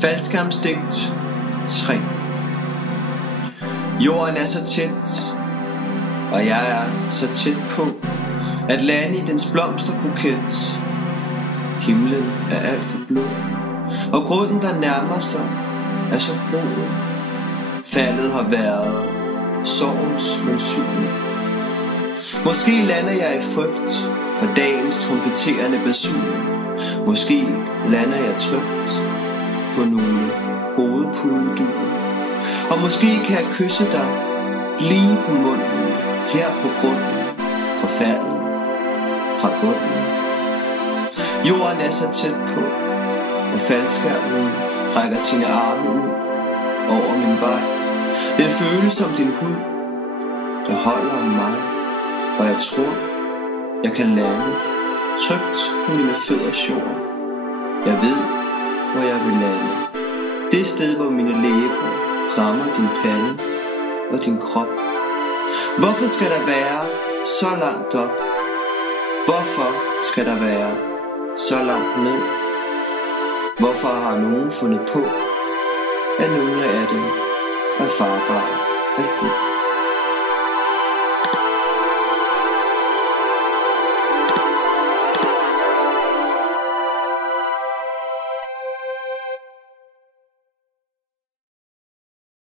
Faldskærmsdigt 3. Jorden er så tæt, og jeg er så tæt på at lande i dens blomsterbuket. Himlen er alt for blå, og grunden der nærmer sig er så brun. Faldet har været sorgens monsun. Måske lander jeg i frygt for dagens trompeterende basun. Måske lander jeg trygt på nogle hovedpudeduer. Og måske kan jeg kysse dig lige på munden, her på grunden, fra faldet, fra bunden. Jorden er så tæt på, og faldskærmen rækker sine arme ud over min vej. Den føles som din hud, der holder om mig, og jeg tror, jeg kan lande trygt på mine fødders jord. Jeg ved, hvor jeg vil lande. Det sted, hvor mine læber rammer din pande og din krop. Hvorfor skal der være så langt op? Hvorfor skal der være så langt ned? Hvorfor har nogen fundet på, at nogle af dem er farbare at gå?